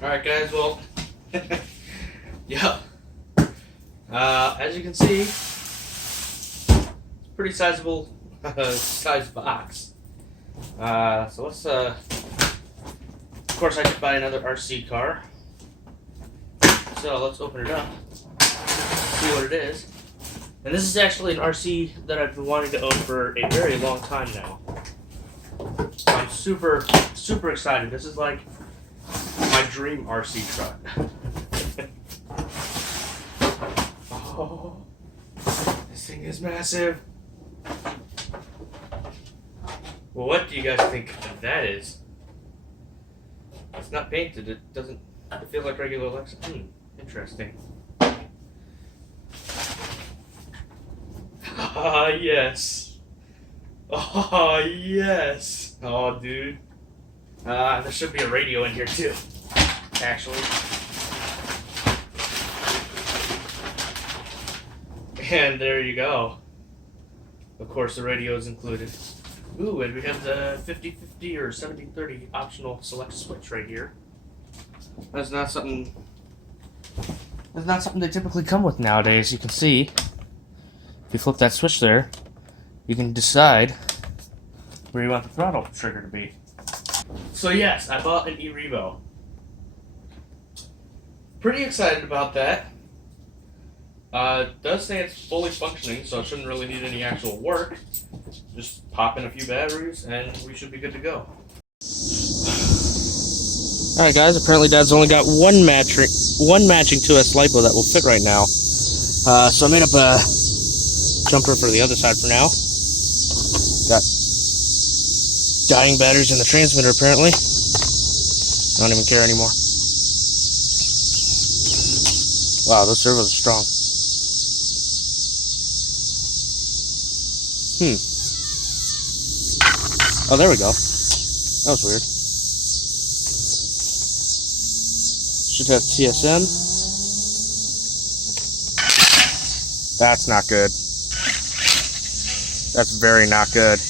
Alright guys, well, yeah, as you can see, it's a pretty sizable size box. So let's, of course I did buy another RC car, so let's open it up, see what it is. And this is actually an RC that I've been wanting to own for a very long time now. I'm super excited. This is like my dream RC truck. Oh, this thing is massive. Well, what do you guys think that is? It's not painted. It doesn't. It feels like regular Lexus. Interesting. Ah, yes. Oh, yes. Oh, dude. There should be a radio in here too, actually. And there you go. Of course, the radio is included. Ooh, and we have the 50/50 or 70/30 optional select switch right here. That's not something they typically come with nowadays. You can see, if you flip that switch there, you can decide where you want the throttle trigger to be. So yes, I bought an Erevo. Pretty excited about that. It does say it's fully functioning, so it shouldn't really need any actual work. Just pop in a few batteries and we should be good to go. Alright guys, apparently Dad's only got one matching 2S LiPo that will fit right now. So I made up a jumper for the other side for now. Got dying batteries in the transmitter apparently. I don't even care anymore. Wow, those servos are strong. Oh, there we go. That was weird. Should have TSM. That's not good. That's very not good.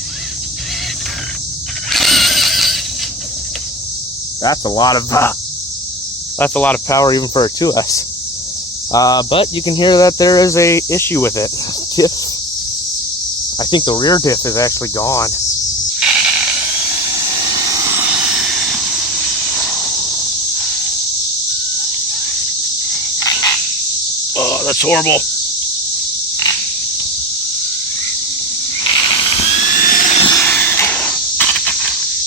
That's a lot of power even for a 2S. But you can hear that there is a issue with it. Diff. I think the rear diff is actually gone. Oh, that's horrible.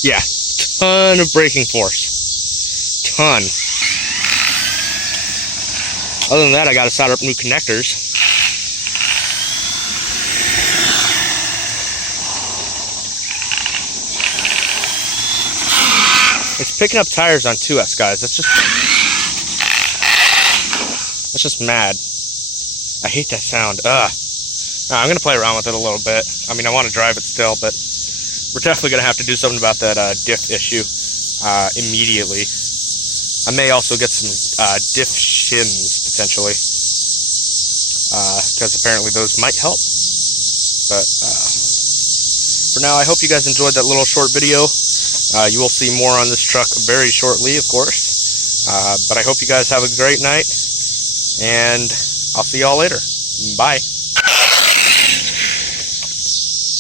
Yeah, ton of braking force. Ton. Other than that, I got to solder up new connectors. It's picking up tires on 2S, guys. That's just mad. I hate that sound. Ugh. I'm gonna play around with it a little bit. I mean, I want to drive it still, but we're definitely gonna have to do something about that diff issue immediately. I may also get some diff shims potentially, because apparently those might help. But for now, I hope you guys enjoyed that little short video. You will see more on this truck very shortly, of course. But I hope you guys have a great night, and I'll see y'all later. Bye.